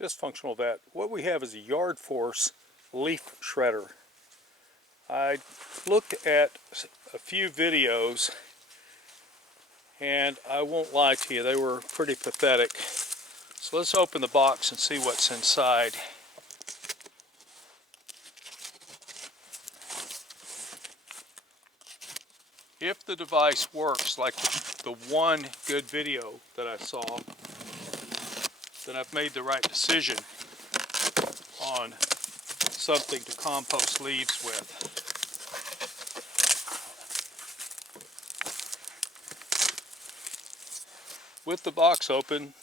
dysfunctional vet. What we have is a Yard Force leaf shredder. I looked at a few videos and I won't lie to you, they were pretty pathetic. So let's open the box and see what's inside. If the device works like the one good video that I saw, then I've made the right decision on something to compost leaves with. With the box open,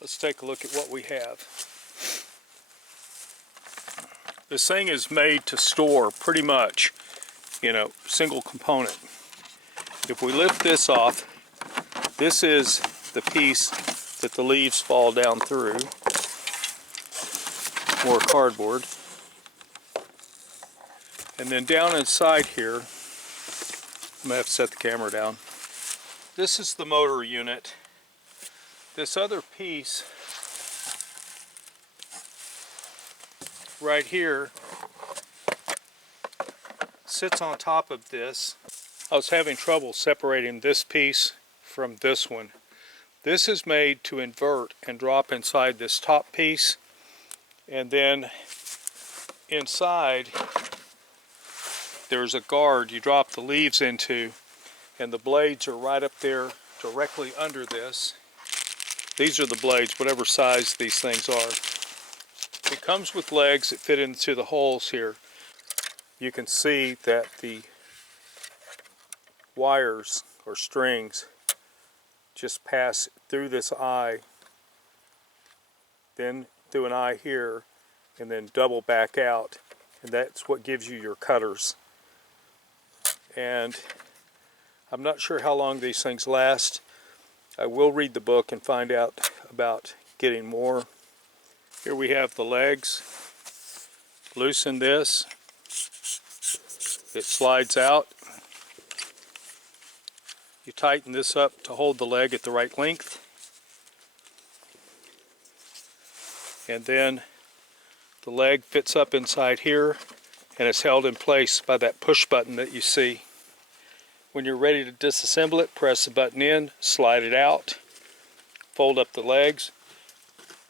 let's take a look at what we have. This thing is made to store pretty much, single component. If we lift this off, this is the piece that the leaves fall down through. More cardboard. And then down inside here, I'm going to have to set the camera down. This is the motor unit. This other piece right here sits on top of this. I was having trouble separating this piece from this one. This is made to invert and drop inside this top piece, and then inside there's a guard you drop the leaves into, and the blades are right up there directly under this. These are the blades, whatever size these things are. It comes with legs that fit into the holes here. You can see that the wires or strings just pass through this eye, then through an eye here, and then double back out, and that's what gives you your cutters. And I'm not sure how long these things last. I will read the book and find out about getting more. Here we have the legs. Loosen this. It slides out. You tighten this up to hold the leg at the right length. And then the leg fits up inside here, and it's held in place by that push button that you see. When you're ready to disassemble it, press the button in, slide it out, fold up the legs,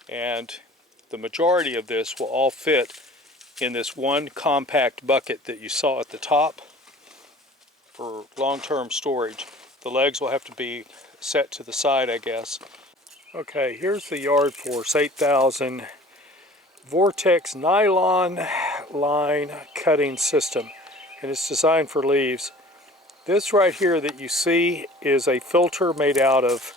and the majority of this will all fit in this one compact bucket that you saw at the top for long-term storage. The legs will have to be set to the side, I guess. Okay, here's the Yard Force 8000 Vortex nylon line cutting system, and it's designed for leaves. This right here that you see is a filter made out of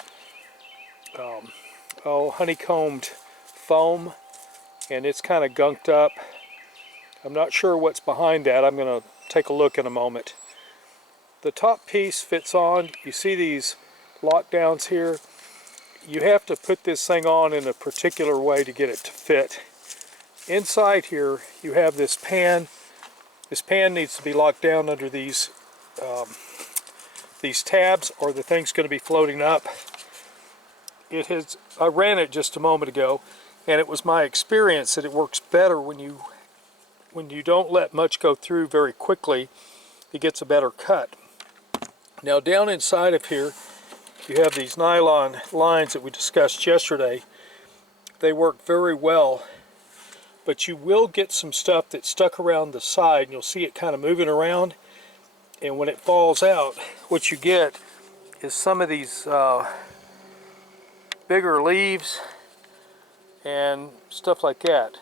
honeycombed foam, and it's kind of gunked up. I'm not sure what's behind that. I'm going to take a look in a moment. The top piece fits on. You see these lockdowns here. You have to put this thing on in a particular way to get it to fit. Inside here you have this pan. This pan needs to be locked down under these tabs, or the thing's going to be floating up. I ran it just a moment ago, and it was my experience that it works better when you don't let much go through very quickly. It gets a better cut. Now down inside of here you have these nylon lines that we discussed yesterday. They work very well, but you will get some stuff that's stuck around the side, and you'll see it kind of moving around, and when it falls out, what you get is some of these bigger leaves and stuff like that.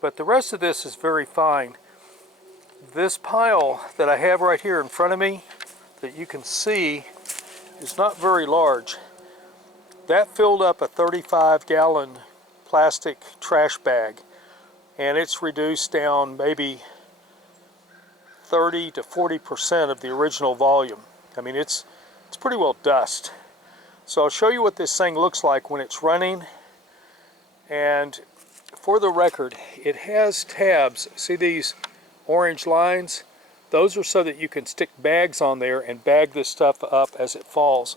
But the rest of this is very fine. This pile that I have right here in front of me that you can see is not very large. That filled up a 35-gallon plastic trash bag, and it's reduced down maybe 30 to 40% of the original volume. I mean, it's pretty well dust. So I'll show you what this thing looks like when it's running. And for the record, it has tabs. See these orange lines? Those are so that you can stick bags on there and bag this stuff up as it falls.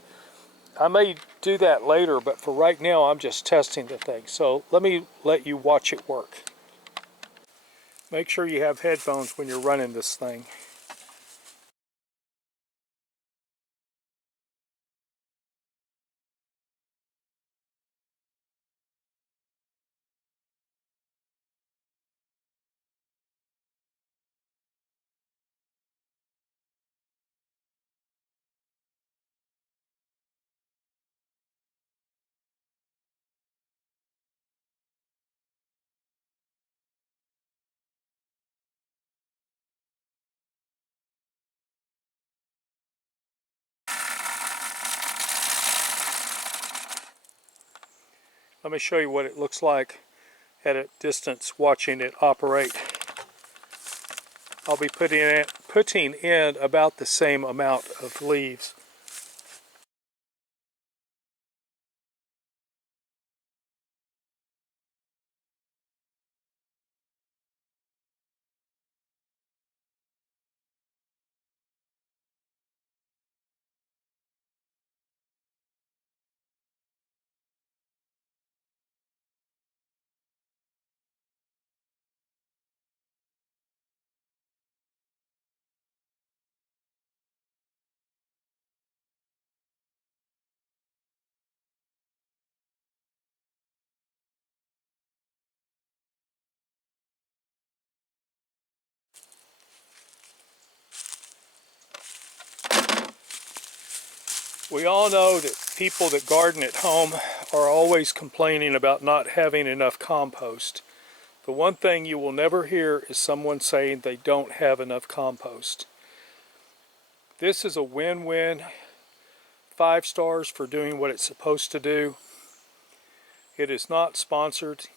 I may do that later, but for right now I'm just testing the thing. So let you watch it work. Make sure you have headphones when you're running this thing. Let me show you what it looks like at a distance watching it operate. I'll be putting in about the same amount of leaves. We all know that people that garden at home are always complaining about not having enough compost. The one thing you will never hear is someone saying they don't have enough compost. This is a win-win, 5 stars for doing what it's supposed to do. It is not sponsored.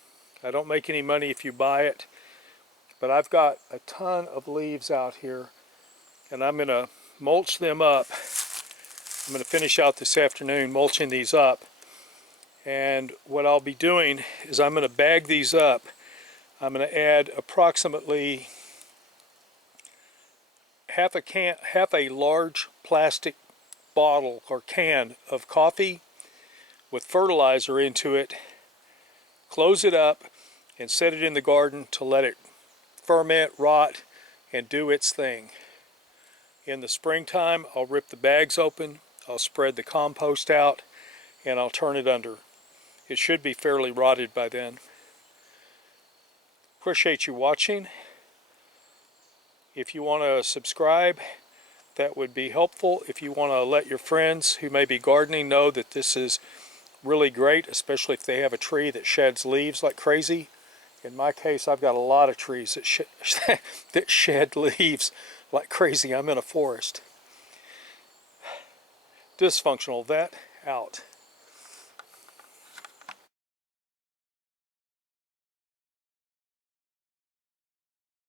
I don't make any money if you buy it, but I've got a ton of leaves out here and I'm going to mulch them up. I'm going to finish out this afternoon mulching these up, and what I'll be doing is I'm going to bag these up. I'm going to add approximately half a large plastic bottle or can of coffee with fertilizer into it, close it up, and set it in the garden to let it ferment, rot, and do its thing. In the springtime, I'll rip the bags open, I'll spread the compost out, and I'll turn it under. It should be fairly rotted by then. Appreciate you watching. If you want to subscribe, that would be helpful. If you want to let your friends who may be gardening know that this is really great, especially if they have a tree that sheds leaves like crazy. In my case, I've got a lot of trees that, that shed leaves like crazy. I'm in a forest. Dysfunctional Vet, out.